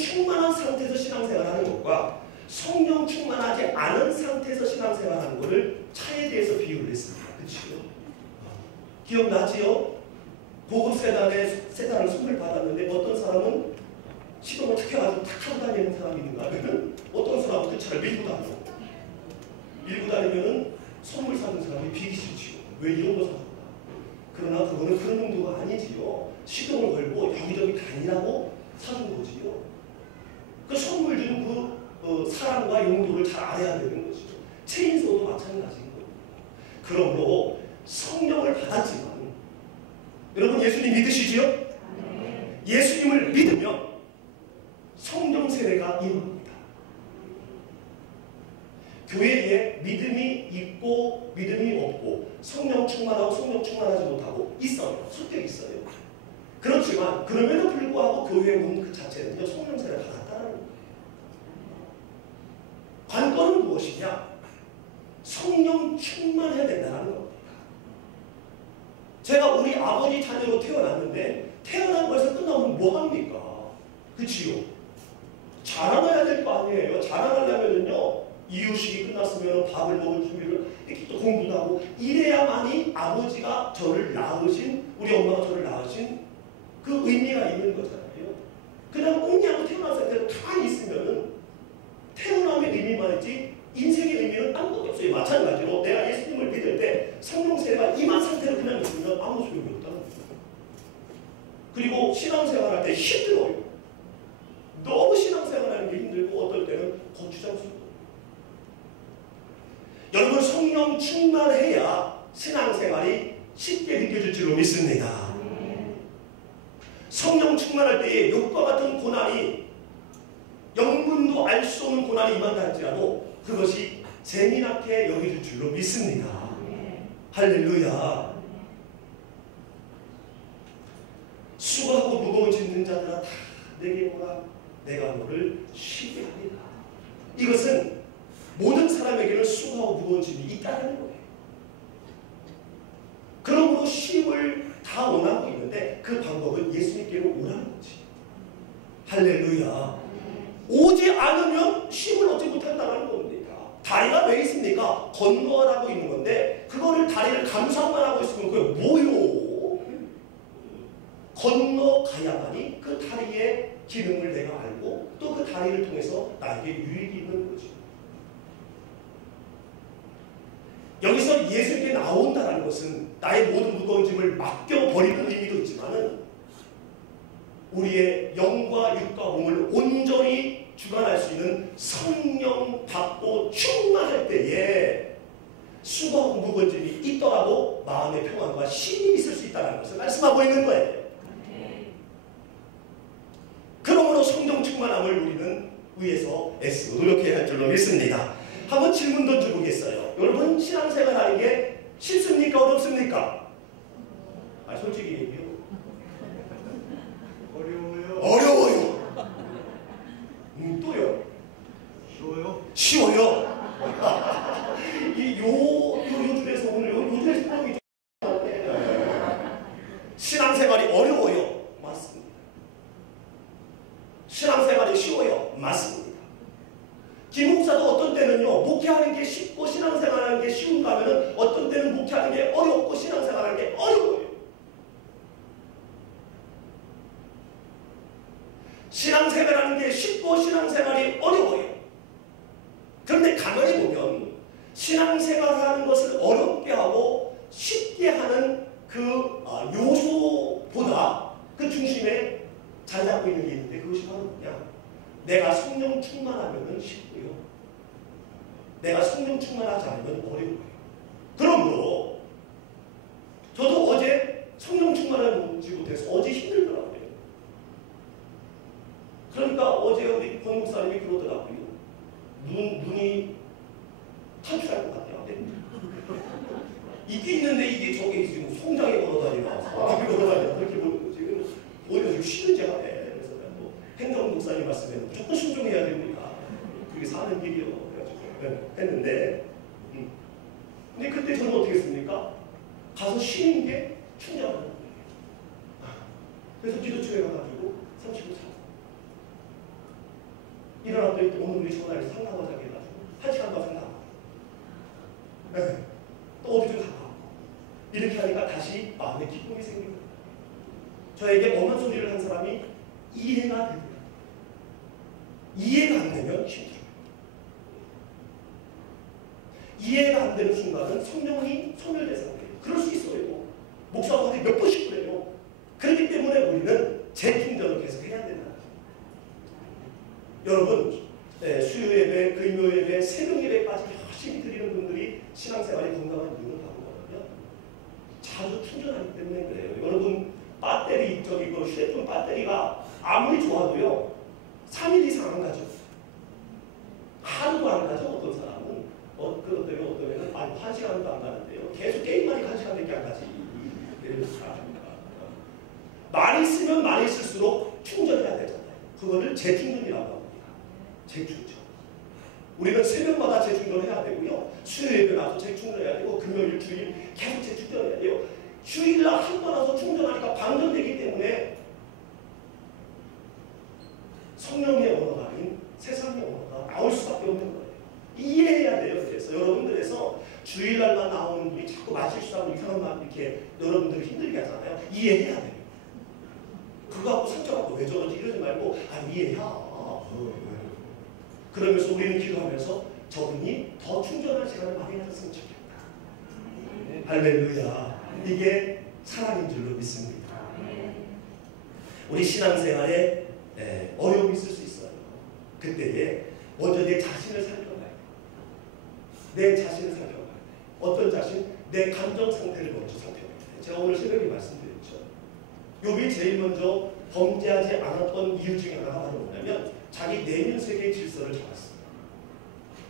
충만한 상태에서 신앙생활하는 것과 성령 충만하지 않은 상태에서 신앙생활하는 것을 차에 대해서 비유를 했습니다. 그렇죠? 기억나지요? 고급 세단을 선물 받았는데 어떤 사람은 시동을 탁 해가지고 탁 타고 다니는 사람이 있는가 하면은 어떤 사람은 그 차를 밀고 다니고 밀고 다니면은 선물 사는 사람이 비기 싫지요. 왜 이런 거 사는가? 그러나 그거는 그런 정도가 아니지요. 시동을 걸고 여기저기 다니라고 사준 거지요. 그 선물 준 그 사랑과 용도를 잘 알아야 되는 것이죠. 체인소도 마찬가지인 겁니다. 그러므로 성령을 받았지만 여러분 예수님 믿으시지요? 네. 예수님을 믿으면 성령 세례가 임합니다. 교회에 믿음이 있고 믿음이 없고 성령 충만하고 성령 충만하지 못하고 있어요. 섞여 있어요. 그렇지만 그럼에도 불구하고 교회에 온 그 자체는요 성령 세례를 받았다는 겁니다. 관건은 무엇이냐? 성령 충만해야 된다는 겁니다. 제가 우리 아버지 자녀로 태어났는데 태어난 거에서 끝나면 뭐합니까? 그치요? 자라나야 될 거 아니에요. 자라나려면요 이유식이 끝났으면 밥을 먹을 준비를 이렇게 또 공부도 하고 이래야만이 아버지가 저를 낳으신 우리 엄마가 저를 낳으신 그 의미가 있는 거잖아요. 그냥 꽁냥하고 태어났을 때 가만히 있으면은 태어남의 의미만 있지 인생의 의미는 아무것도 없어요. 마찬가지로 내가 예수님을 믿을 때 성령 세례가 임한 상태로 그냥 있으면 아무 소용이 없다는 거예요. 그리고 신앙생활할 때 힘들어요. 너무 신앙생활하는 게 힘들고 어떨 때는 고추장스러워요. 여러분 성령 충만해야 신앙생활이 쉽게 느껴질 줄로 믿습니다. 성령 충만할 때에 욕과 같은 고난이 영문도 알 수 없는 고난이 임한다 할지라도 그것이 재미나게 여겨질 줄로 믿습니다. 할렐루야. 수고하고 무거운 짐진 자들아 다 내게 오라 내가 너를 쉬게 하리라. 이것은 모든 사람에게는 수고하고 무거운 짐이 있다는 거예요. 그러므로 쉼을 다 원하고 있는데 그 방법은 예수님께로 오라는 거지. 할렐루야. 오지 않으면 쉼을 얻지 못한다는 겁니다. 다리가 왜 있습니까? 건너라고 있는 건데 그거를 다리를 감상만 하고 있으면 그게 뭐요? 건너가야만이 그 다리의 기능을 내가 알고 또 그 다리를 통해서 나에게 유익이 있는 거죠. 여기서 예수님께 나온다는 것은 나의 모든 무거운 짐을 맡겨버리는 의미도 있지만은 우리의 영과 육과 몸을 온전히 주관할 수 있는 성령 받고 충만할 때에 수고하고 무거운 짐이 있더라도 마음의 평안과 쉼이 있을 수 있다는 것을 말씀하고 있는 거예요. 그러므로 성령 충만함을 우리는 위해서 애쓰고 노력해야 할 줄로 믿습니다. 한번 질문 던져보겠어요. 여러분 신앙생활하는 게 쉽습니까? 어렵습니까? 솔직히 얘기해요. 어려워요. 또요? 쉬워요? 쉬워요. 요즘에서 오늘 요즘에서 생각이 신앙생활이 어려워요. 맞습니다. 신앙생활이 쉬워요. 맞습니다. 김목사도 어떤 때는요 목회하는 게 쉽고 신앙생활하는 게 쉬운가 하면은 어떤 때는 목회하는 게 어렵고 신앙생활하는 게 어려워요. 신앙생활하는 게 쉽고 신앙생활이 어려워요. 그런데 가만히 보면 신앙생활하는 것을 어렵게 하고 쉽게 하는 그 요소보다 그 중심에 잘 잡고 있는 게 있는데 그것이 바로 뭐냐? 내가 성령 충만하면 쉽고요. 내가 성령 충만하지 않으면 어려워요. 그러므로 저도 어제 성령 충만하지 못해서 어제 힘들더라고요. 그러니까 어제 우리 권 목사님이 그러더라고요. 눈이 탈출할 것 같아요. 이게 있는데 이게 저기 지금 송장에 걸어다니나 그렇게 보는 지금 오히려 지금 쉬는 제가 해. 그래서 또 행정 목사님 말씀에 무조건 순종해야 됩니다. 그게 사는 길이요. 그래가지고 했는데 근데 그때 저는 어떻게 했습니까? 가서 쉬는 게 충전하는 거예요. 그래서 기도처에 가가지고 30분 자고 일어났더니 오늘 우리 전화를 상담하자고 해가지고 1시간 더 상담하고 네. 또 어디 좀 가고 이렇게 하니까 다시 마음의 기쁨이 생기고 저에게 엄한 소리를 한 사람이 이해가 됩니다. 이해가 안 되면 힘들어요. 이해가 안 되는 순간은 성령이 소멸된 상태예요. 그럴 수 있어요. 목사님한테 몇 번씩 그래요. 그렇기 때문에 우리는 재충전을 계속 해야 된다. 여러분 수요 예배, 금요 예배, 새벽 예배까지 열심히 드리는 분들이 신앙생활이 건강한 이유는 바로 뭐냐면 자주 충전하기 때문에 그래요. 여러분 배터리 이거 휴대폰 배터리가 아무리 좋아도요 3일 이상 안 가죠. 하루도 안 가죠. 어떤 사람은 어떤 애는 1시간도 안 가는데요. 계속 게임만 1시간밖에 안 가지. 많이 쓰면 많이 쓸수록 충전해야 되잖아요. 그거를 재충전이라고 합니다. 재충전. 우리는 새벽마다 재충전해야 되고요. 수요 예배 나서 재충전해야 되고 금요일 주일 계속 재충전해야 돼요. 주일날 한 번 와서 충전하니까 방전되기 때문에 성령의 언어가 아닌 세상의 언어가 나올 수밖에 없는 거예요. 이해해야 돼요. 그래서 여러분들에서 주일날만 나오는 분이 자꾸 마실수하고 이상한 말 이렇게 여러분들을 힘들게 하잖아요. 이해해야 돼요. 그거하고 상처받고 왜 저러지 이러지 말고 이해해야. 그러면서 우리는 기도하면서 저분이 더 충전할 시간을 많이 가졌으면 좋겠다. 할렐루야. 이게 사랑인 줄로 믿습니다. 우리 신앙생활에 어려움이 있을 수 있어요. 그때에 먼저 내 자신을 살펴봐야 돼. 내 자신을 살펴봐야 돼. 어떤 자신? 내 감정 상태를 먼저 살펴봐야 돼. 제가 오늘 새벽에 말씀드렸죠. 욥이 제일 먼저 범죄하지 않았던 이유 중에 하나가 바로 뭐냐면 자기 내면 세계의 질서를 잡았습니다.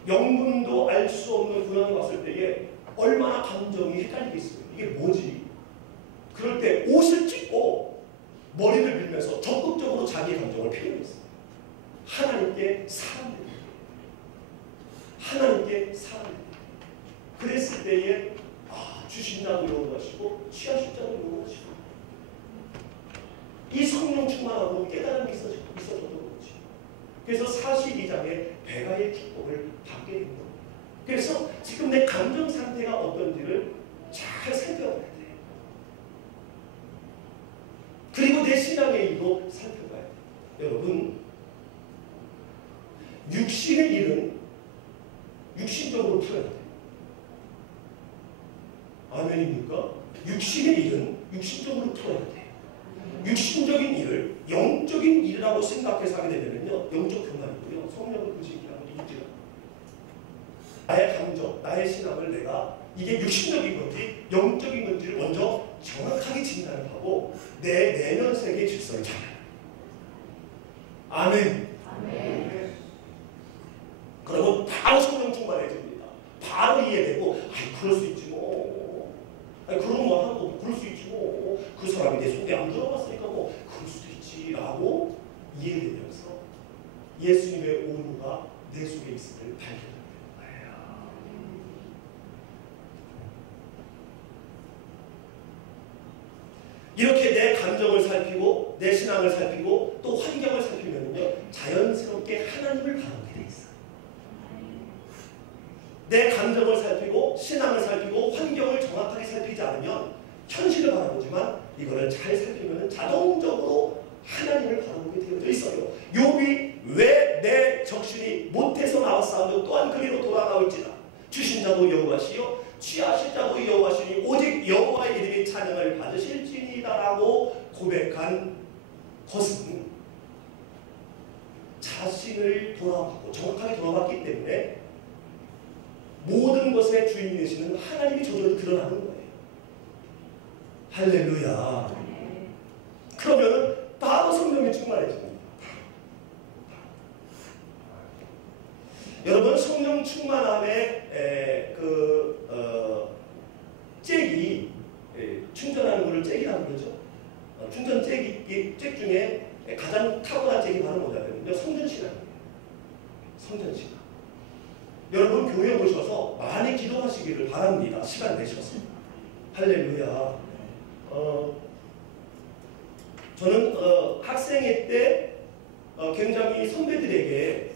영문도 알 수 없는 군왕이 왔을 때에 얼마나 감정이 헷갈리겠어요. 이게 뭐지? 그럴 때 옷을 찢고 머리를 빌면서 적극적으로 자기의 감정을 표현했어요. 하나님께 사랑됩니다. 하나님께 사랑됩니다. 그랬을 때에 주신 자도 여호와시고 취하실 자도 여호와시고 이 성령 충만하고 깨달음이 있어졌던 거지. 그래서 42장에 배가의 축복을 받게 된 겁니다. 그래서 지금 내 감정 상태가 어떤지를 잘 살펴봐야 돼요. 그리고 내 신앙의 일도 살펴봐야 돼요. 여러분 육신의 일은 육신적으로 풀어야 돼요. 아멘입니까? 육신의 일은 육신적으로 풀어야 돼요. 육신적인 일을 영적인 일이라고 생각해서 하게 되면요 영적 교만이고요. 성령을 의식하는 이기지가 나의 감정, 나의 신앙을 내가 이게 육신적인 건지 영적인 건지를 먼저 정확하게 진단을 하고 내 내면 세계의 질서를 잡아요. 아멘. 아멘. 그러고 바로 성령 충만해집니다. 바로 이해되고 그럴 수 있지 뭐. 그런 거 하고 그럴 수 있지 뭐. 그 사람이 내 속에 안 들어갔으니까 뭐 그럴 수도 있지 라고 이해되면서 예수님의 온유가 내 속에 있음을 발견합니다. 이렇게 내 감정을 살피고 내 신앙을 살피고 또 환경을 살피면요 자연스럽게 하나님을 바라보게 돼 있어요. 내 감정을 살피고 신앙을 살피고 환경을 정확하게 살피지 않으면 현실을 바라보지만 이거를 잘 살피면 자동적으로 하나님을 바라보게 되어져 있어요. 욥이 왜 내 적신이 못해서 나왔사오며 또한 그리로 돌아나올지라 주신 자도 여호와시요 취하실 자도 여호와시니 오직 여호와의 이름이 찬양을 받으실지니다라고 고백한 것은 자신을 돌아봤고 정확하게 돌아봤기 때문에 모든 것의 주인이 되시는 하나님이 저절로 드러나는 거예요. 할렐루야. 그러면 바로 성령이 충만해집니다. 여러분 성령 충만함의 잭이 충전하는 것을 잭이라고 그러죠. 충전 잭 중에 가장 탁월한 잭이 바로 뭐냐면요 성전신앙이에요. 성전신앙. 여러분 교회 오셔서 많이 기도하시기를 바랍니다. 시간 내셔서. 할렐루야. 저는 학생회 때 굉장히 선배들에게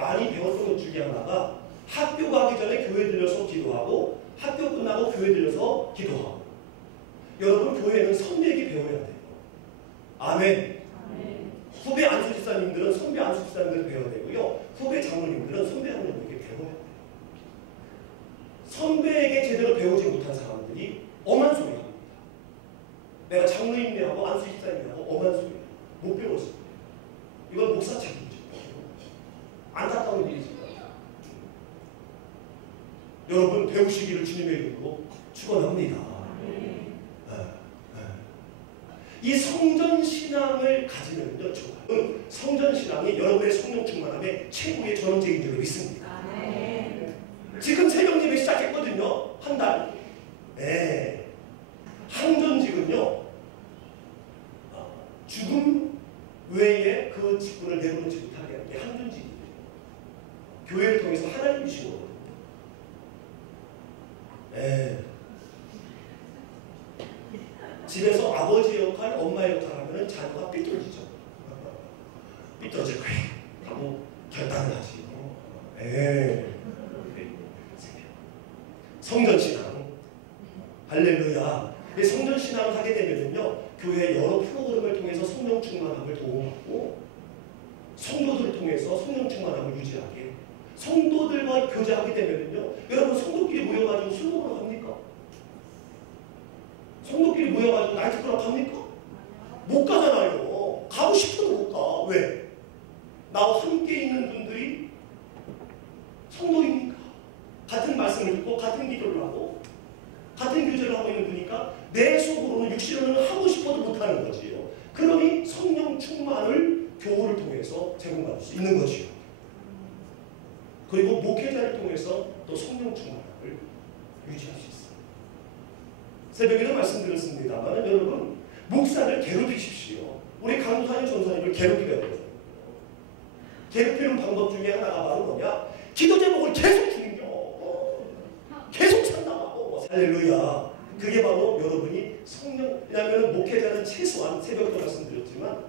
많이 배웠던 것 중에 하나가 학교 가기 전에 교회 들려서 기도하고 학교 끝나고 교회 들려서 기도하고. 여러분, 교회는 선배에게 배워야 돼요. 아멘. 후배 안수집사님들은 선배 안수집사님들 배워야 되고요. 후배 장로님들은 선배 장로님에게 배워야 돼요. 선배에게 제대로 배우지 못한 사람들이 엄한 소리 합니다. 내가 장로님하고 안수집사님하고 엄한 소리 못 배웠어요. 이건 목사 책임이죠. 안타까운 일이죠. 여러분, 배우시기를 주님의 이름으로 축원합니다. 이 성전신앙을 가지면요, 저는 성전신앙이 여러분의 성령 충만함의 최고의 전원적인 줄로 믿습니다. 지금 새벽 예배 시작했거든요. 한 달. 네. 항전직은요, 죽음 외에 그 직분을 내려놓지 못하게 하는 게 항전직이에요. 교회를 통해서 하나님 주신 거거든요. 네. 집에서 아버지 역할, 엄마 역할 하면 자녀가 삐뚤어지죠. 삐뚤어질 거예요. 하고 결단을 하지. 성전신앙. 할렐루야. 성전신앙을 하게 되면요, 교회 여러 프로그램을 통해서 성령 충만함을 도움하고, 성도들을 통해서 성령 충만함을 유지하게, 성도들과 교제하게 되면요, 여러분, 성도끼리 모여가지고 술 먹으러 갑니까? 성도끼리 모여가지고 나이트클럽 갑니까? 못 가잖아요. 가고 싶어도 못 가. 왜? 나와 함께 있는 분들이 성도입니까? 같은 말씀을 듣고 같은 기도를 하고 같은 교제를 하고 있는 분이니까 내 속으로는 육신으로는 하고 싶어도 못하는 거지요. 그러니 성령 충만을 교우를 통해서 제공받을 수 있는 거지요. 그리고 목회자를 통해서 또 성령 충만을 유지할 수 있어요. 새벽에도 말씀드렸습니다만 여러분, 목사를 괴롭히십시오. 우리 강사님 전사님을 괴롭혀야 돼요. 괴롭히는 방법 중에 하나가 바로 뭐냐? 기도 제목을 계속 중요. 계속 상담하고. 할렐루야. 그게 바로 여러분이 성령, 왜냐하면 목회자는 최소한 새벽에도 말씀드렸지만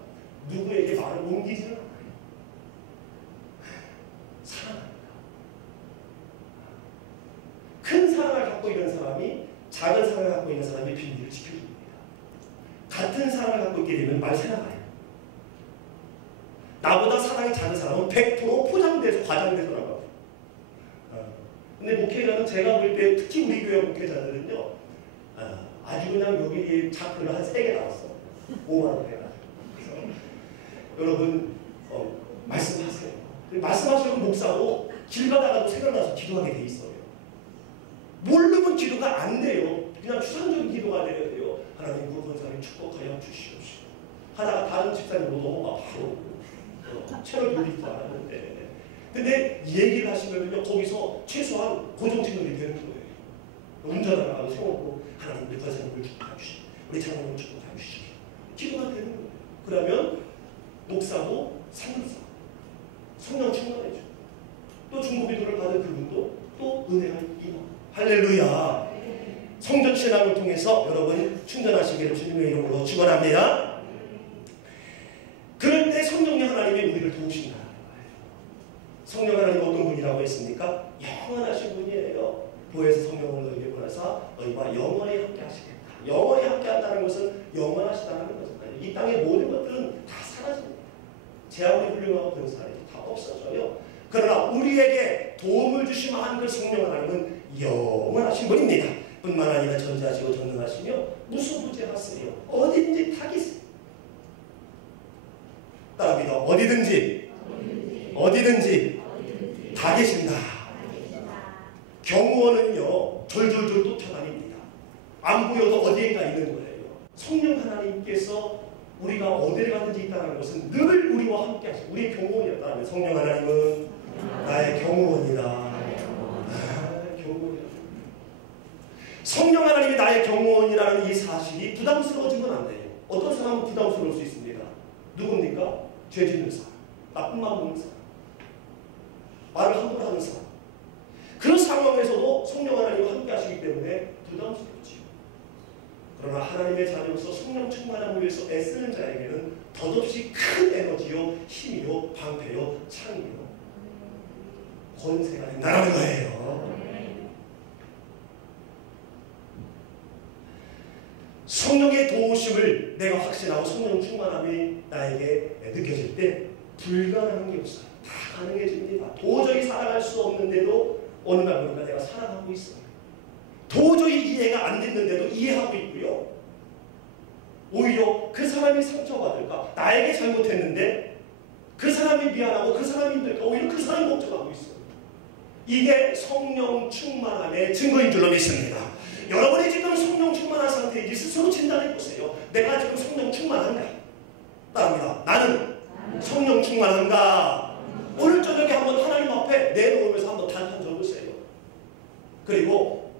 누구에게 말을 옮기지는 않아요. 사랑합니다. 큰 사랑을 갖고 있는 사람이 작은 사랑을 갖고 있는 사람이 비밀을 지켜줍니다. 같은 사랑을 갖고 있게 되면 말 생각해요. 나보다 사랑이 작은 사람은 100% 포장돼서 과장돼서 나가요. 근데 목회자는 제가 볼 때 특히 우리 교회 목회자들은요, 아주 그냥 여기 자크를 한 3개 나왔어. 5만원 해가지고. 여러분, 말씀하세요. 말씀하시는 목사도 길 가다가도 생각나서 기도하게 돼 있어요. 모르면 기도가 안 돼요. 그냥 추상적인 기도가 돼야 돼요. 하나님, 그 권사님 축복하여 주시옵시고. 하다가 다른 집사님으로 넘어가 바로 채널 돌릴 줄 알았는데. 근데 얘기를 하시면요, 거기서 최소한 고정친구들이 되는 거예요. 운전하다가 세워보고 하나님, 우리 권사님을 축복해 주시고 우리 장로님을 축복해 주시고 기도가 되는 거예요. 그러면 목사도 상급사, 성령 충만해져. 또 중보기도를 받은 그분도 또 은혜가 임하고. 할렐루야. 성전신앙을 통해서 여러분 충전하시기를 주님의 이름으로 축원합니다. 그럴 때 성령의 하나님이 우리를 도우신다는 거예요. 성령 하나님은 어떤 분이라고 했습니까? 영원하신 분이에요. 보혜사 성령을 너희에게 보내사 너희와 영원히 함께 하시겠다. 영원히 함께 한다는 것은 영원하시다는 거잖아요. 이 땅의 모든 것들은 다 사라집니다. 제 아무리 훌륭하고 그런 사람이 다 없어져요. 그러나 우리에게 도움을 주시면 그 성령 하나님은 영원하신 분입니다. 뿐만 아니라 전지하시고 전능하시며 무소부재하시며 어디든지 다 계세요. 따라합니다. 어디든지 다 계신다. 경호원은요, 졸졸졸 쫓아다닙니다. 안 보여도 어디에가 있는 거예요. 성령 하나님께서 우리가 어디를 가든지 있다는 것은 늘 우리와 함께 하시고 우리의 경호원이었다면 성령 하나님은 나의 경호원이다. 경호원이다. 성령 하나님이 나의 경호원이라는 이 사실이 부담스러워지면 안 돼요. 어떤 사람은 부담스러울 수 있습니다. 누굽니까? 죄 짓는 사람, 나쁜 마음 먹는 사람, 말을 함부로 하는 사람. 그런 상황에서도 성령 하나님과 함께 하시기 때문에 부담스럽지요. 그러나 하나님의 자녀로서 성령 충만함을 위해서 애쓰는 자에게는 덧없이 큰 에너지요, 힘이요, 방패요, 창이요. 권세가 된다는 거예요. 성령의 도우심을 내가 확신하고 성령 충만함이 나에게 느껴질 때 불가능한 게 없어요. 다 가능해집니다. 도저히 살아갈 수 없는데도 어느 날 보니까 내가 살아가고 있어요. 도저히 이해가 안 됐는데도 이해하고 있고요. 오히려 그 사람이 상처받을까? 나에게 잘못했는데 그 사람이 미안하고 그 사람이 힘들까? 오히려 그 사람이 걱정하고 있어요. 이게 성령 충만함의 증거인 줄로 믿습니다. 여러분이 지금 성령 충만한 상태인지 스스로 진단해 보세요. 내가 지금 성령 충만한가? 따릅니다. 나는 성령 충만한가? 오늘 저녁에 한번 하나님 앞에 내놓으면서 한번 단탄 적으세요. 그리고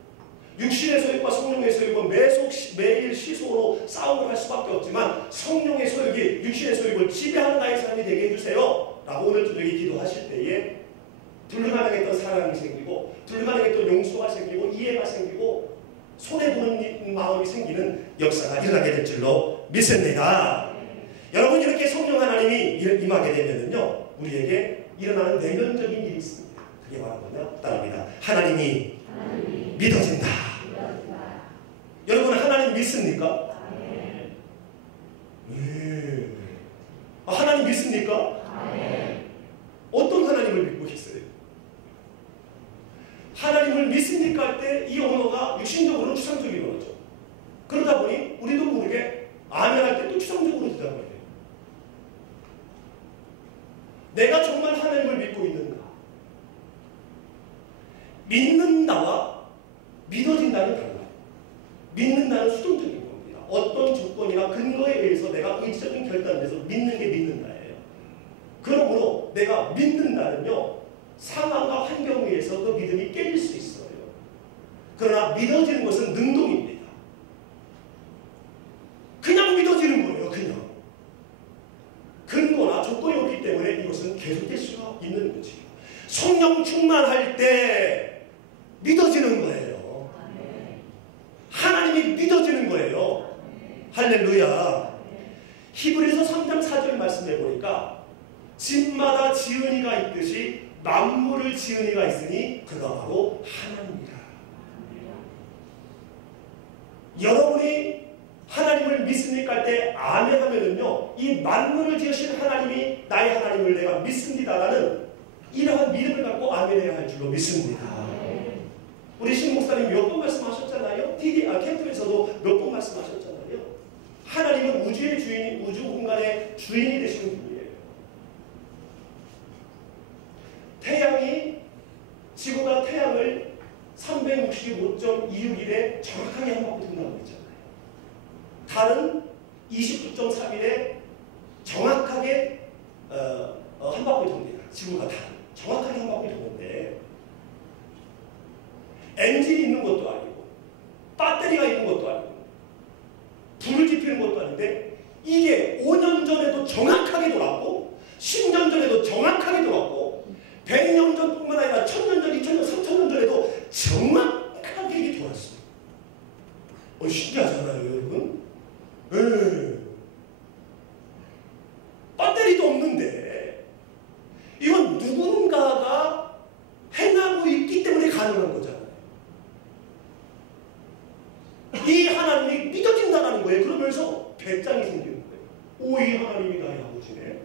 육신의 소욕과 성령의 소욕은 매일 시소로 싸움을 할 수밖에 없지만 성령의 소욕이 육신의 소욕을 지배하는 나의 삶이 되게 해주세요. 라고 오늘 저녁에 기도하실 때에 불가능했던 사랑이 생기고 불가능했던 용서가 생기고 이해가 생기고 손해보는 마음이 생기는 역사가 일어나게 될 줄로 믿습니다. 여러분 이렇게 성령 하나님이 임하게 되면은요 우리에게 일어나는 내면적인 일이 있습니다. 그게 바로 뭐냐? 따릅니다. 하나님이 믿어진다. 여러분 하나님 믿습니까? 네. 하나님 믿습니까? 어떤 하나님을 믿고 계세요? 하나님을 믿습니까? 할 때 이 언어가 육신적으로 추상적인 언어죠. 그러다 보니 우리도 모르게 아멘 할 때 또 추상적으로 대답을 해요. 내가 정말 하나님을 믿고 있는가? 믿는다와 믿어진다는 달라요. 믿는다는 수동적인 겁니다. 어떤 조건이나 근거에 의해서 내가 의지적인 결단을 해서 믿는 게 믿는다예요. 그러므로 내가 믿는다는요 상황과 환경에 의해서 그 믿음이 깨질 수 있어요. 그러나 믿어지는 것은 능동입니다. 그냥 믿어지는 거예요. 그냥. 근거나 조건이 없기 때문에 이것은 계속될 수가 있는 거지. 성령 충만할 때 믿어지는 거예요. 하나님이 믿어지는 거예요. 할렐루야. 히브리서 3장 4절 말씀해 보니까 집마다 지은이가 있듯이 만물을 지은 이가 있으니 그가 바로 하나님이다. 여러분이 하나님을 믿습니까? 할 때 아멘 하면은요 이 만물을 지으신 하나님이 나의 하나님을 내가 믿습니다라는 이러한 믿음을 갖고 아멘해야 할 줄로 믿습니다. 우리 신 목사님 몇 번 말씀하셨잖아요. 캠프에서도 몇 번 말씀하셨잖아요. 하나님은 우주의 주인이 우주 공간의 주인이 되시는 분이에요. 태양이 지구가 태양을 365.261에 정확하게 한 바퀴 돈다고 했잖아요. 달은 29.3일에 정확하게 한 바퀴 돕니다. 지구가 달은 정확하게 한 바퀴 도는데 엔진이 있는 것도 아니고 배터리가 있는 것도 아니고 불을 지피는 것도 아닌데 이게 5년 전에도 정확하게 돌았고 10년 전에도 정확하게 돌았고 100년 전뿐만 아니라 1000년 전, 2000년, 3000년 전에도 정확하게 이게 돌았어요. 신기하잖아요, 여러분? 네. 배터리도 없는데 이건 누군가가 행하고 있기 때문에 가능한 거잖아요. 이 하나님이 믿어진다는 거예요. 그러면서 배짱이 생기는 거예요. 오, 이 하나님이 나의 아버지네.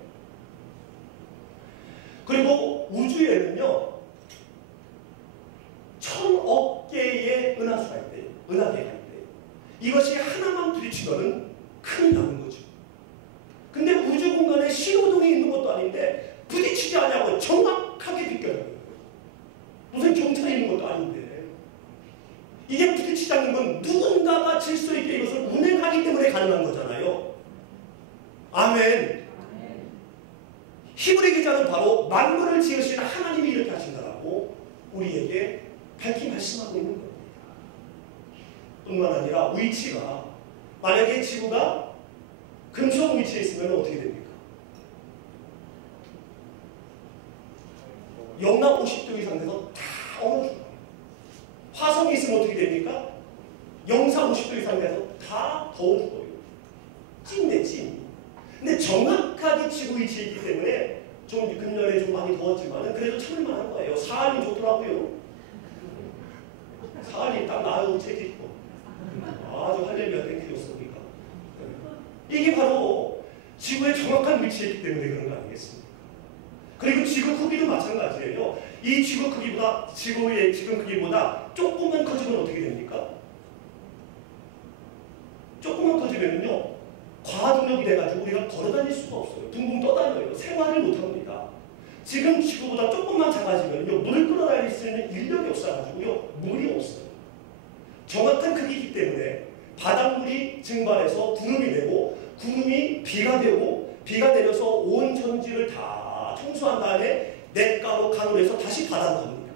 그리고 우주에는요 1000억 개의 은하수가 있대요. 은하계가 있대요. 이것이 하나만 부딪히면은 큰일 나는 거죠. 근데 우주 공간에 신호등이 있는 것도 아닌데 부딪히지 않냐고 정확하게 비껴요. 무슨 경찰이 있는 것도 아닌데 이게 부딪히지 않는 건 누군가가 질서 있게 이것을 운행하기 때문에 가능한 거잖아요. 아멘. 히브리 기자는 바로 만물을 지으신 하나님이 이렇게 하신다라고 우리에게 밝히 말씀하고 있는 겁니다. 뿐만 아니라 위치가 만약에 지구가 금성 위치에 있으면 어떻게 됩니까? 영하 50도 이상 돼서 다 얼어 죽어요. 화성이 있으면 어떻게 됩니까? 영하 50도 이상 돼서 다 더워 죽어요. 찐네 찐. 근데 정확하게 지구 위치에 있기 때문에 좀 금년에 좀 많이 더웠지만 그래도 참을만한 거예요. 사할이 좋더라고요. 사할이 딱 나요. 책 읽고 아주 할렐루야 땡기줬어 우리가. 이게 바로 지구의 정확한 위치에 있기 때문에 그런 거 아니겠습니까? 그리고 지구 크기도 마찬가지예요. 이 지구 크기보다 지구의 지금 크기보다 조금만 커지면 어떻게 됩니까? 조금만 커지면요 과중력이 돼가지고 우리가 걸어다닐 수가 없어요. 둥둥 떠다녀요. 생활을 못합니다. 지금 지구보다 조금만 작아지면요 물을 끌어다닐 수 있는 인력이 없어가지고요 물이 없어요. 정확한 크기이기 때문에 바닷물이 증발해서 구름이 되고 구름이 비가 되고 비가 내려서 온 전지를 다 청소한 다음에 냇가로 강으로 해서 다시 바다로 갑니다.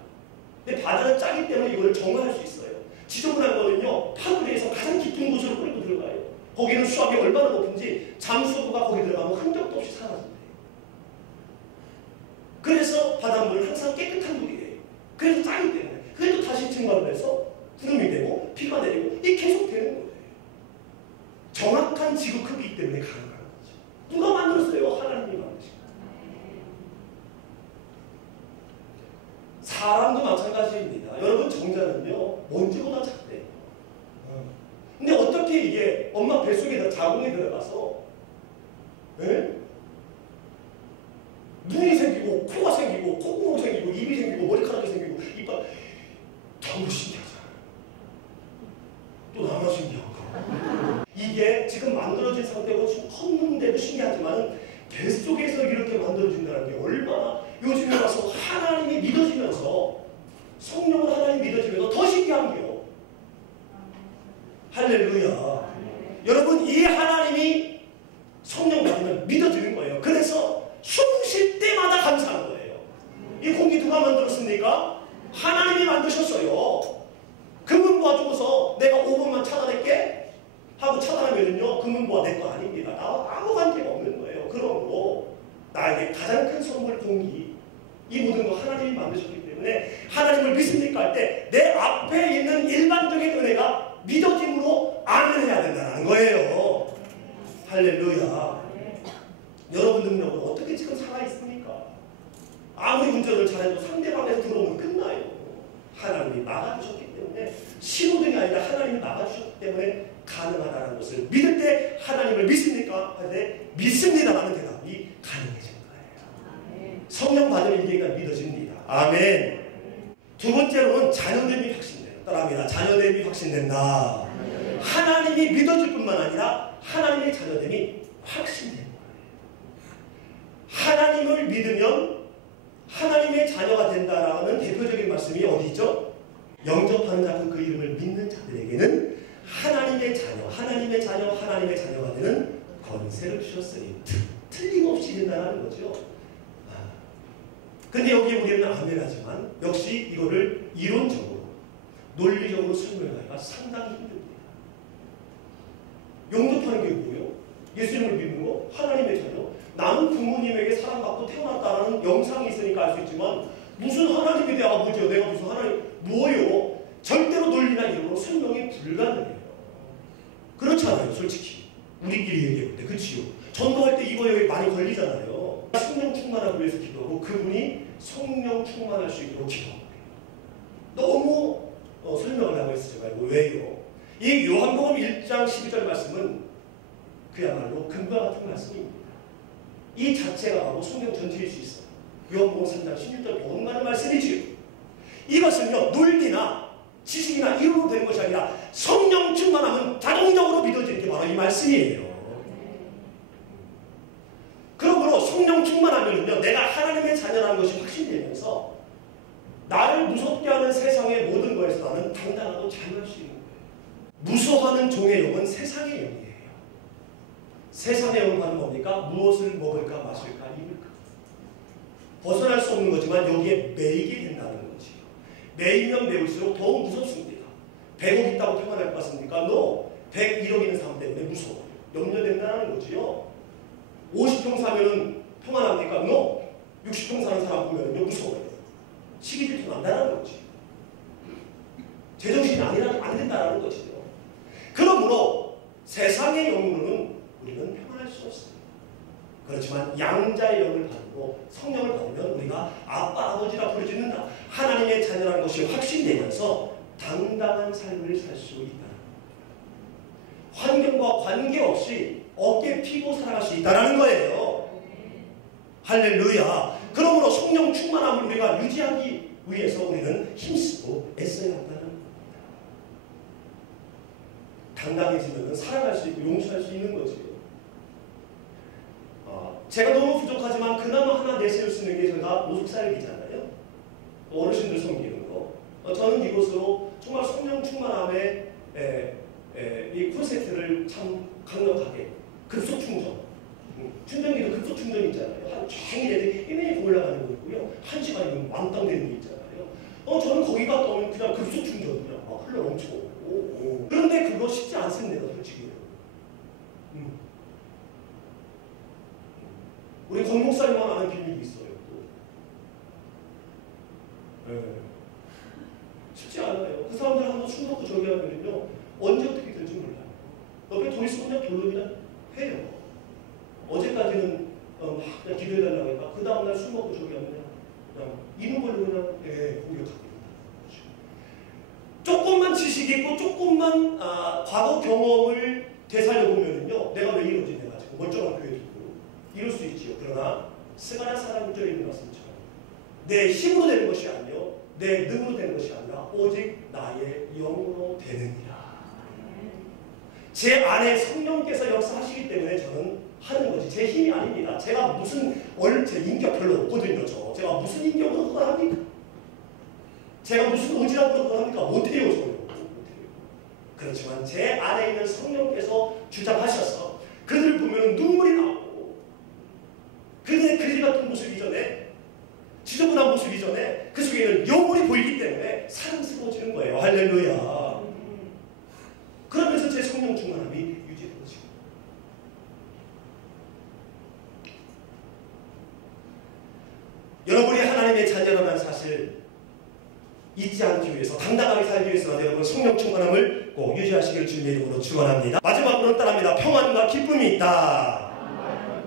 근데 바다는 짜기 때문에 이거를 정화할 수 있어요. 지저분한 거는요 파도리에서 가장 깊은 곳으로 끌고 들어가요. 거기는 수압이 얼마나 높은지 잠수부가 거기 들어가면 흔적도 없이 사라진대요. 그래서 바닷물은 항상 깨끗한 물이에요. 그래서 짜기 때문에 그래도 다시 증발을 해서 구름이 되고 비가 내리고 이게 계속 되는 거예요. 정확한 지구 크기이기 때문에 가능한 거죠. 누가 만들었어요? 하나님이 만드신 거예요. 사람도 마찬가지입니다. 여러분 정자는요 먼지보다 작대요. 근데 어떻게 이게 엄마 뱃속에 자궁에 들어가서 눈이 생기고 코가 생기고 콧구멍 생기고 입이 생기고 머리카락이 생기고 이빨 너무 신기하잖아요. 또 나만 신기한가? 이게 지금 만들어진 상태고 컸는데도 신기하지만 뱃속에서 이렇게 만들어진다는 게 얼마나 요즘에 와서 하나님이 믿어지면서 성령을 하나님 믿어지면서 더 신기한 게요. 할렐루야. 여러분 이 하나님이 성령 받으면 믿어지는 거예요. 그래서 숨 쉴 때마다 감사하는 거예요. 이 공기 누가 만들었습니까? 하나님이 만드셨어요. 금은보화 주고서 내가 5분만 차단할게 하고 차단하면요 금은보화 내 거 아닙니다. 나와 아무 관계가 없는 거예요. 그러므로 나에게 가장 큰 선물 공기 이 모든 거 하나님이 만드셨기 때문에 하나님을 믿습니까 할 때 내 앞에 있는 일반적인 은혜가 믿어짐으로 아멘해야 된다는 거예요. 할렐루야. 여러분 능력으로 어떻게 지금 살아있습니까? 아무리 운전을 잘해도 상대방에서 들어오면 끝나요. 하나님이 막아주셨기 때문에 신호등이 아니라 하나님이 막아주셨기 때문에 가능하다는 것을 믿을 때 하나님을 믿습니까? 할 때 믿습니다라는 대답이 가능해진 거예요. 성령 받으면 이게 믿어집니다. 아멘. 두 번째로는 자녀됨이 확신된다. 따라합니다. 자녀됨이 확신된다. 하나님이 믿어줄 뿐만 아니라 하나님의 자녀됨이 확신된다. 하나님을 믿으면 하나님의 자녀가 된다라는 대표적인 말씀이 어디 있죠? 영접하는 자 그 이름을 믿는 자들에게는 하나님의 자녀, 하나님의 자녀, 하나님의 자녀가 되는 권세를 주셨으니 틀림없이 된다는 거죠. 근데 여기에 우리는 아멘하지만 역시 이거를 이론적으로 논리적으로 설명하기가 상당히 힘듭니다. 영접하는 게 뭐예요? 예수님을 믿는 거, 하나님의 자녀. 나는 부모님에게 사랑받고 태어났다는 영상이 있으니까 알 수 있지만 무슨 하나님이 내 아버지요? 내가 무슨 하나님 뭐예요? 절대로 논리나 이론으로 설명이 불가능해요. 그렇잖아요. 솔직히 우리끼리 얘기할 때 그치요? 전도할 때 이거에 많이 걸리잖아요. 성령 충만하기 위해서 기도하고 그분이 성령 충만할 수 있도록 기도하고 너무 설명을 하고 있으지 말고 왜요? 이 요한복음 1장 12절 말씀은 그야말로 금과 같은 말씀입니다. 이 자체가 바로 성경 전체일 수 있어요. 요한복음 3장 16절 본가는 말씀이지요. 이것은요 논리나 지식이나 이론으로 되는 것이 아니라 성령 충만하면 자동적으로 믿어지는 게 바로 이 말씀이에요. 그러므로 성령 충만하면요 내가 하나님의 자녀라는 것이 확신되면서 나를 무섭게 하는 세상의 모든 것에서 나는 당당하고 자유할 수 있는 거예요. 무서워하는 종의 영은 세상의 영이에요. 세상의 영은 뭡니까? 무엇을 먹을까 마실까 입을까 벗어날 수 없는 거지만 여기에 매이게 된다는 거지. 매이면 매울수록 더욱 무섭습니다. 100억 있다고 태어날 것 같습니까? No. 101억 있는 사람 때문에 무서워요. 염려된다는 거지요. 50평 사면은 평안합니까? No. 60평 사는 사람 보면요 무서워요. 시기 질투난다는 거지. 제정신이 안 된다는 것이죠. 그러므로 세상의 영으로는 우리는 평안할 수 없습니다. 그렇지만 양자의 영을 받고 성령을 받으면 우리가 아빠 아버지라 부르짖는다. 하나님의 자녀라는 것이 확신되면서 당당한 삶을 살 수 있다. 환경과 관계없이 어깨 피고 살아갈 수 있다는 거예요. 할렐루야. 그러므로 성령 충만함을 우리가 유지하기 위해서 우리는 힘쓰고 애써야 한다는 겁니다. 당당해지면 살아갈 수 있고 용서할 수 있는 거지. 제가 너무 부족하지만 그나마 하나 내세울 수 있는 게 제가 노숙사역이잖아요. 어르신들 섬기는 거. 저는 이곳으로 정말 성령 충만함의 이 콘셉트를 참 강력하게 급속 충전. 충전기도 급속 충전이 있잖아요. 한 종일 애들이 이메일 올라가는 거 있고요. 1시간이면 왕땅 되는 게 있잖아요. 저는 거기 갔다 오면 그냥 급속 충전이야. 막 흘러 넘치고. 그런데 그거 쉽지 않습니다, 솔직히. 우리 권 목사님만 아는 비밀이 있어요. 또. 쉽지 않아요. 그 사람들 한번 술 먹고 저기 하면요. 언제 어떻게 될지 몰라요. 옆에 돈 있으면 그냥 별로 그냥 해요. 어제까지는 막 그냥 기도해달라고 했다. 그 다음날 술 먹고 저기 하면 그냥 이런 걸로 그냥 공격합니다. 조금만 지식이 있고 조금만 과거 경험을 되살려보면요. 내가 왜 이러지? 내가 지금 멀쩡한 교회 두고 이럴 수 있지요. 그러나 스가랴 4장 9절에 있는 말씀처럼 내 힘으로 되는 것이 아니요 내 능으로 되는 것이 아니라 오직 나의 영으로 되느니라. 제 안에 성령께서 역사하시기 때문에 저는 하는 거지. 제 힘이 아닙니다. 제가 무슨 제 인격 별로 없거든요. 제가 무슨 인격으로 그걸 합니까? 제가 무슨 의지라고 그걸 합니까? 못해요. 저는 못해요. 그렇지만 제 안에 있는 성령께서 주장하셔서 그들을 보면 눈물이 나오고 그들의 그지 같은 모습 이전에 지저분한 모습 이전에 그 속에는 영혼이 보이기 때문에 사랑스러워지는 거예요. 할렐루야. 그러면서 제 성령 충만함이 유지되어지고 여러분이 하나님의 자녀라는 사실 잊지 않기 위해서 당당하게 살기 위해서 여러분 성령 충만함을 꼭 유지하시길 주님의 이름으로 축원합니다. 마지막으로 따라합니다. 평안과 기쁨이 있다.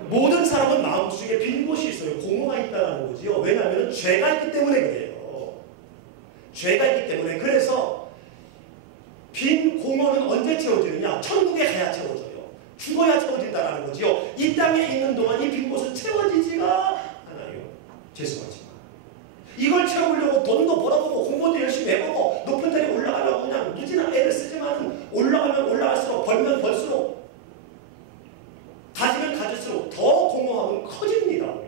모든 사람은 마음속에 빈 곳이 있어요. 공허가 있다는 거지요. 왜냐하면 죄가 있기 때문에 그래요. 죄가 있기 때문에. 그래서 빈 공허는 언제 채워지느냐? 천국에 가야 채워져요. 죽어야 채워진다는 거지요. 이 땅에 있는 동안 이 빈 곳은 채워지지가 않아요. 죄송하지만 이걸 채우려고 돈도 벌어보고 공부도 열심히 해보고 높은 자리에 올라가려고 그냥 무지나 애를 쓰지만 올라가면 올라갈수록 벌면 벌수록 가지면 가질수록 더 공허함은 커집니다. 오히려.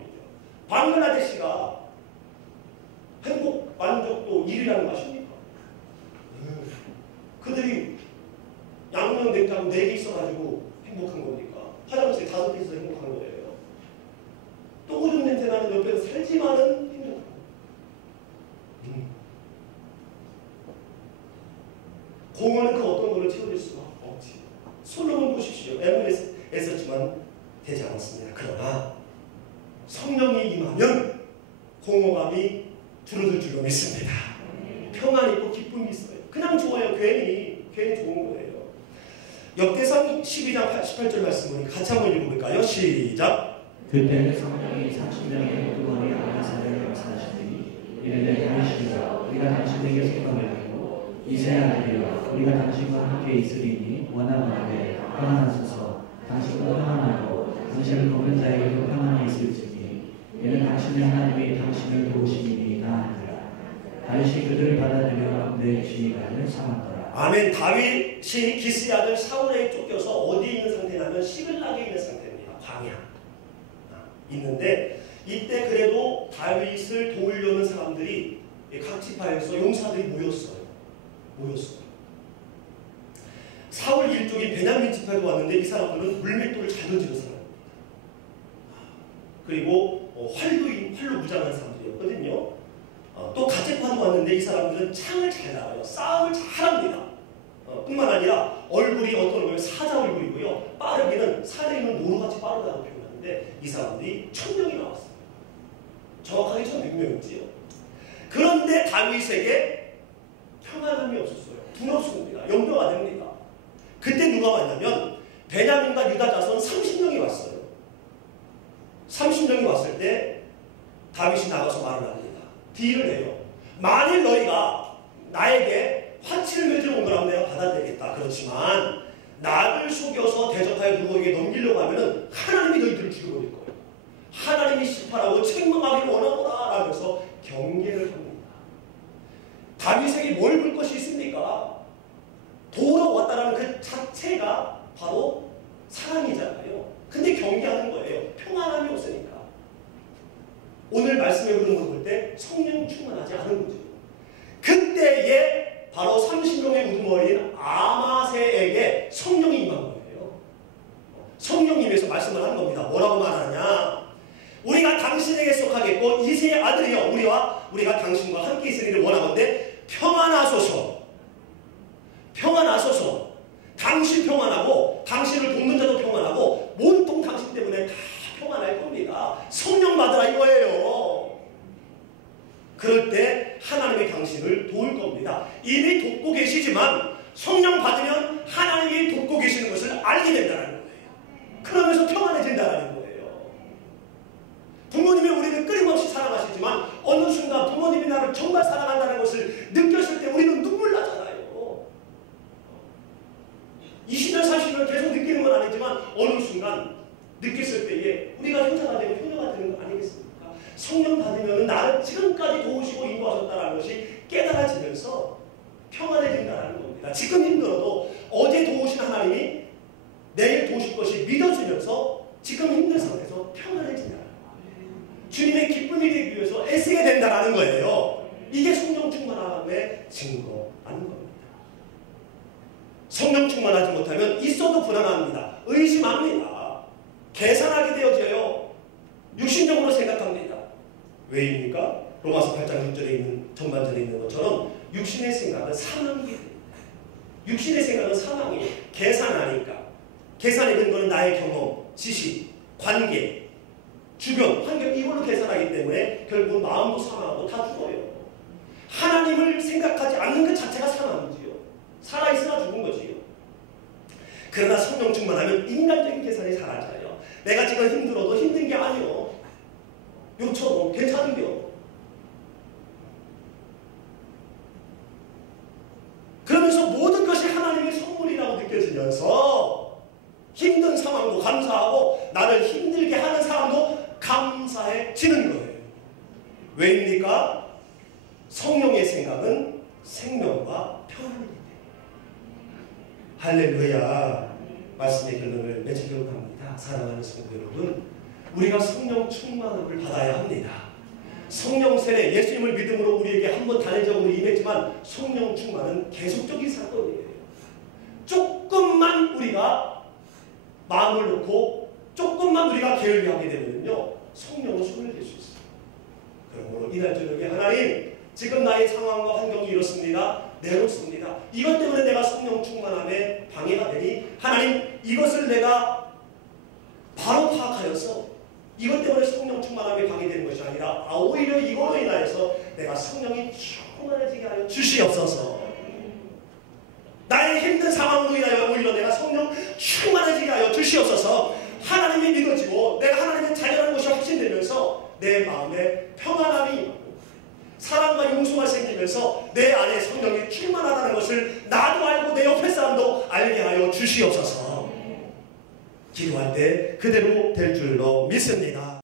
방글라데시가 행복 만족도 1위라는 거 아십니까? 그들이 양면 냉장고 4개 있어가지고 행복한 겁니까? 화장실 5개 있어서 행복한 거예요. 또 오줌 냄새 나는 옆에서 살지만은 행복한 거예요. 공허는 그 어떤 거를 채워줄 수가 없지. 솔로몬 보십시오. 애물에 애썼지만 되지 않았습니다. 그러나 성령이 임하면 공허감이 줄어들 줄로 믿습니다. 평안이 있고 기쁨이 있어요. 그냥 좋아요. 괜히 좋은 거예요. 역대상 12장 18절 말씀을 같이 한번 읽어볼까요? 시작. 그때는 성령이 30명의 두머리 아나사를 역사하시니 이르되 다니시리라 우리가 당신에게 소망을 하고 이새아들이여 우리가 당신과 함께 있으리니 원하건대 평안하소서. 당신도 평안하고 당신을 돕는 자에게도 평안이 있을지니 이는 당신의 하나님이 당신을 도우시니이다 하니라. 다윗이 그들을 받아들여 내 지휘관을 삼았더라. 아멘. 다윗이 기스의 아들 사울에게 쫓겨서 어디에 있는 상태냐면 시글락에 있는 상태입니다. 광야 있는데 이때 그래도 다윗을 도우려는 사람들이 각 지파에서 용사들이 모였어요. 사울 일족인 베냐민 지파에도 왔는데 이 사람들은 물맷돌을 잘 던지는 사람입니다. 그리고 활로 무장한 사람들이었거든요. 또 갓제파도 왔는데 이 사람들은 창을 잘 나가요. 싸움을 잘합니다. 뿐만 아니라 얼굴이 어떤 얼굴 사자 얼굴이고요. 빠르기는 산에 있는 노루같이 빠르다고 표현하는데 이 사람들이 1000명이 나왔어요. 정확하게 1600명이지요. 그런데 다윗에게 평안함이 없었어요. 두렵습니다. 염려가 됩니다. 그때 누가 왔냐면 베냐민과 유다 자손 30명이 왔어요. 30명이 왔을 때 다윗이 나가서 말을 합니다. 딜을 해요. 만일 너희가 나에게 화치를 맺으러 온 거라면 내가 받아들이겠다. 그렇지만 나를 속여서 대적하여 누구에게 넘기려고 하면은 하나님이 너희들을 죽여버릴 거예요. 하나님이 심판하고 책망하기를 원하노라 라면서 경계를 합니다. 다윗에게 뭘 볼 것이 있습니까? 도로 왔다라는 그 자체가 바로 사랑이잖아요. 근데 경계하는 거예요. 평안함이 없으니까. 오늘 말씀에 그런 걸 볼 때 성령 충만하지 않은 거죠. 그때에 바로 30명의 우두머리인 아마세에게 성령이 임한 거예요. 성령님에서 말씀을 하는 겁니다. 뭐라고 말하냐? 우리가 당신에게 속하겠고 이새의 아들이여 우리가 당신과 함께 있으리를 원하건대 평안하소서. 평안하소서. 당신 평안하고 당신을 돕는 자도 평안하고 온통 당신 때문에 다 평안할 겁니다. 성령 받으라 이거예요. 그럴 때 하나님이 당신을 도울 겁니다. 이미 돕고 계시지만 성령 받으면 하나님이 돕고 계시는 것을 알게 된다는 거예요. 그러면서 평안해진다는 거예요. 부모님이 우리를 끊임없이 사랑하시지만 어느 순간 부모님이 나를 정말 사랑한다는 것을 느꼈을 때 우리는 눈물 나잖아요. 20년, 30년 계속 느끼는 건 아니지만 어느 순간 느꼈을 때에 우리가 형제가 되고 효녀가 되는 거 아니겠습니까? 성령 받으면 나를 지금까지 도우시고 인도하셨다는 것이 깨달아지면서 평안해진다는 겁니다. 지금 힘들어도 어제 도우신 하나님이 내일 도우실 것이 믿어지면서 지금 힘든 상태에서 평안해진다는 거예요. 주님의 기쁨이 되기 위해서 애쓰게 된다는 거예요. 이게 성령 충만함의 증거라는 겁니다. 성령 충만하지 못하면 있어도 불안합니다. 의심합니다. 계산하게 되어져요. 육신적으로 생각합니다. 왜입니까? 로마서 8장 6절에 있는 전반절에 있는 것처럼 육신의 생각은 사망이에요. 육신의 생각은 사망이에요. 계산하니까. 계산의 근거는 나의 경험, 지식, 관계, 주변, 환경 이걸로 계산하기 때문에 결국 마음도 사망하고 다 죽어요. 하나님을 생각하지 않는 것 자체가 사망이지요. 살아있으나 죽은 거지요. 그러나 성령 충만하면 인간적인 계산이 사라져요. 내가 지금 힘들어도 힘든 게 아니요. 요처럼 괜찮은겨. 그러면서 모든 것이 하나님의 선물이라고 느껴지면서 힘든 상황도 감사하고 나를 힘들게 하는 사람도 감사해지는 거예요. 왜입니까? 성령의 생각은 생명과 평안입니다. 할렐루야. 말씀의 결론을 맺으려고 합니다. 사랑하는 성도 여러분, 우리가 성령 충만함을 받아야 합니다. 성령 세례, 예수님을 믿음으로 우리에게 한번 단회적으로 임했지만 성령 충만은 계속적인 사건이에요. 조금만 우리가 마음을 놓고 조금만 우리가 게을리하게 되면요 성령은 손을 댈 수 있어요. 그러므로 이날 저녁에 하나님, 지금 나의 상황과 환경이 이렇습니다. 내놓습니다. 이것 때문에 내가 성령 충만함에 방해가 되니 하나님, 이것을 내가 바로 파악하여서 이것 때문에 성령 충만함에 방해되는 것이 아니라 오히려 이거로 인하여서 내가 성령이 충만해지게 하여 주시옵소서. 나의 힘든 상황으로 인하여 오히려 내가 성령 충만해지게 하여 주시옵소서. 하나님이 믿어지고 내가 하나님의 자녀라는 것이 확신되면서 내 마음에 평안함이 임하고 사랑과 용서가 생기면서 내 안에 성령이 충만하다는 것을 나도 알고 내 옆에 사람도 알게 하여 주시옵소서. 기도할 때 그대로 될 줄로 믿습니다.